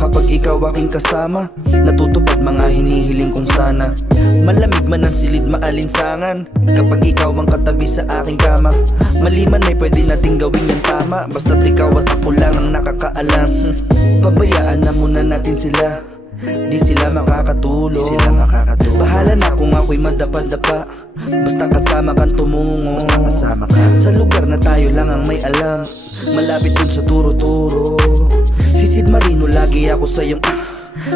kapag ikaw aking kasama, natutupad mga hinihiling kong sana. Malamig man ang silid maalinsangan, kapag ikaw ang katabi sa aking kama. Maliman ay pwede nating gawin yung tama, basta't ikaw at ako lang ang nakakaalam. Pabayaan na muna natin sila, di sila makakatulong. Bahala na kung ako'y madapa-dapa, basta kasama kang tumungo. Sa lugar na tayo lang ang may alam, malapit dun sa turo-turo. Sisid Marino, lagi ako sa'yong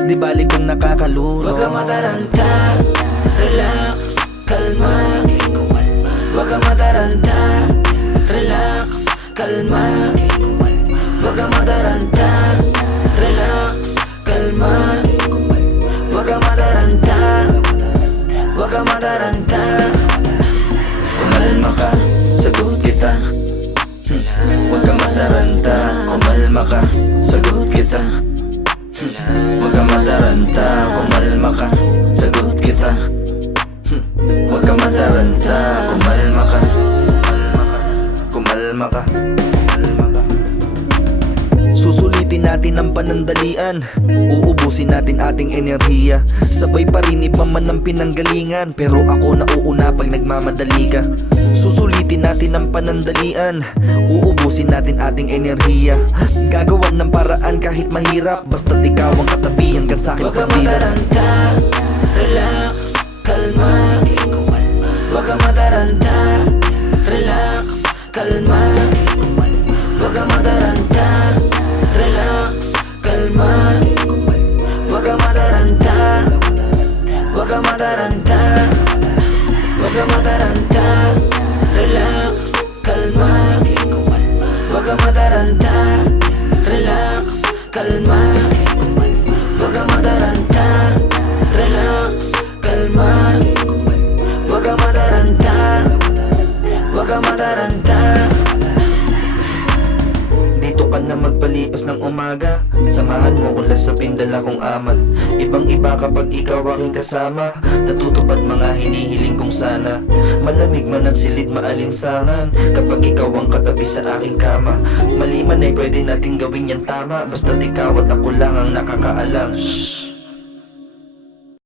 di balik kung nakakaluro. Wag ka mataranta, relax, kalma. Wag ka mataranta, relax, kalma. Wag ka mataranta, relax, kalma. Wag ka mataranta, wag ka mataranta. Kumalma ka, sagot kita. Huwag ka mataranta, kumalma ka, sagot kita. Huwag ka mataranta, kumalma ka, sagot kita. Huwag ka mataranta, kumalma ka, kumalma ka. Susulitin natin ang panandalian, uubusin natin ating enerhiya. Sabay pa rin iba man ang pinanggalingan, pero ako nauuna pag nagmamadali ka. Susulitin natin ang panandalian, uubusin natin ating enerhiya. Gagawan ng paraan kahit mahirap, basta't ikaw ang katabi hanggang sa'kin Wag ka pagdira. mataranta, relax, kalma. Wag ka mataranta, relax, kalma. Wag ka mataranta, relax, kalma. Wag ka mataranta, wag ka mataranta. Wag ka mataranta, relax, kalma. Wag ka mataranta, relax, kalma. Wag ka mataranta, relax, kalma. Wag ka mataranta, wag ka mataranta. Dito ka na magpalipas ng umaga, samahan mo kung lasapin dala kong amat. Ibang iba kapag ikaw aking kasama, natutupad mga hinihiling kong sana. Malamig man ang silid maalinsangan, kapag ikaw ang katabi sa aking kama. Maliman ay pwede nating gawin yan tama, basta't ikaw at ako lang ang nakakaalam. Shhh.